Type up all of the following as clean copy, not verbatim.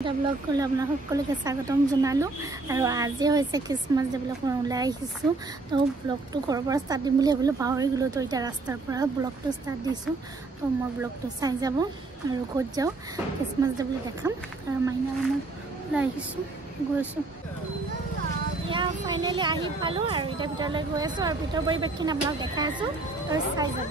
blog কৰলে আপনাৰ সকলকে স্বাগতম জানালো আৰ আজি হয়েছে ক্ৰিসমাস ডে ব্লগ ওলাই আহিছো তো ব্লগটো ঘৰৰ পৰা ষ্টাৰ্ট দিম বুলি ভাবিলো পাহৰি গলো তো এটা ৰাস্তাৰ পৰা ব্লগটো ষ্টাৰ্ট দিছো তো মই ব্লগটো চাই যাব আৰু ক'ত যাও ক্ৰিসমাস ডে বুলি দেখাম আৰু মাইনা মই ওলাই আহিছো গৈছো ইয়া ফাইনালি আহি পালো আৰু এটা ভিতৰলৈ গৈ আছো আৰু ভিতৰ পৰিৱেশখিনি আপোনাক দেখাই আছো আৰু চাই যাব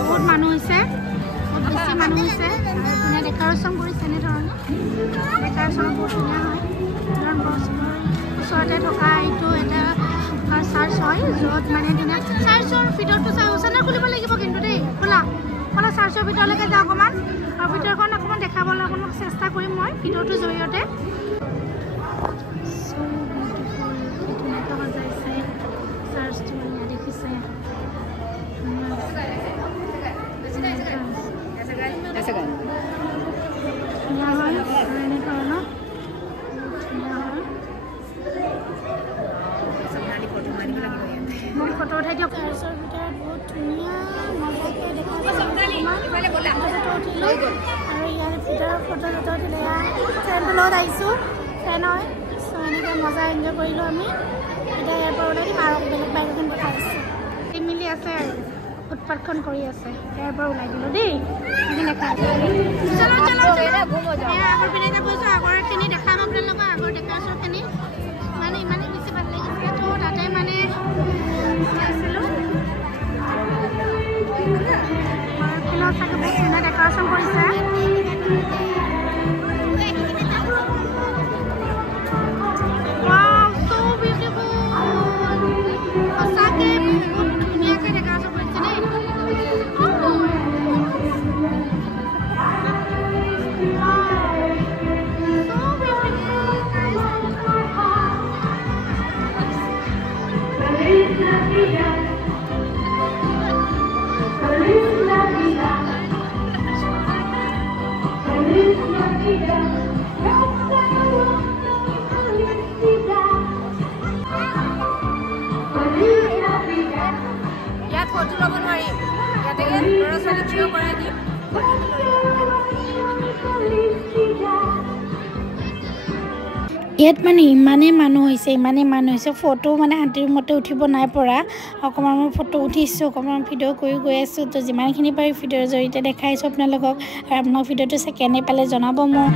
বহুত মানুহ হৈছে বেছি মানুহ হৈছে মানে ডেকৰেশ্যন কৰিছে এনেধৰণে ডেকৰেশ্যন বহুত ধুনীয়া হয় ওচৰতে থকা এইটো এটা চাৰ্চ হয় য'ত মানে দিনে চাৰ্চৰ ভিতৰটো চাই ওচৰতে খুলিব লাগিব কিন্তু দেই খোলা খোলা চাৰ্চৰ ভিতৰলৈকে যাওঁ অকণমান আৰু ভিতৰখন অকণমান দেখাবলৈ অকণমান চেষ্টা কৰিম মই ভিডিঅ'টোৰ জৰিয়তে চাৰ্চটো দেখিছে ফটো উঠাই দিয়ক চাৰ্চৰ ভিতৰত বহুত ধুনীয়া মজাকৈ দেখা আৰু ইয়াৰ ভিতৰত ফটো জটো উঠিলে ফ্ৰেণ্ডৰ লগত আহিছোঁ ফ্ৰেণ্ড হয় চ' এনেকৈ মজা এনজয় কৰিলোঁ আমি এতিয়া ইয়াৰ পৰা ওলাই দিম আৰু বেলেগ বাইক এখন পঠাই দিছোঁ মিলি আছে আৰু উৎপাদন কৰি আছে ইয়াৰ পৰা ওলাই দিলোঁ দেই আগৰ পিনে গৈছোঁ আগৰখিনি দেখাম আপোনালোকক আগৰ ডেকৰেশ্যনখিনি মানে ইমানেই বেছি ভাল লাগিছে তো তাতে মানে আছিলোঁ চাগে বহুত ধুনীয়া ডেকৰেশ্যন কৰিছে ইয়াত মানে ইমানেই মানুহ হৈছে ফটো মানে আন্টিৰ মতে উঠিব নাই পৰা অকণমান মই ফটো উঠিছোঁ অকণমান ভিডিঅ' কৰি গৈ আছোঁ তো যিমানখিনি পাৰি ভিডিঅ'ৰ জৰিয়তে দেখাইছোঁ আপোনালোকক আৰু আপোনাক ভিডিঅ'টো চাই কেনে পালে জনাব মোক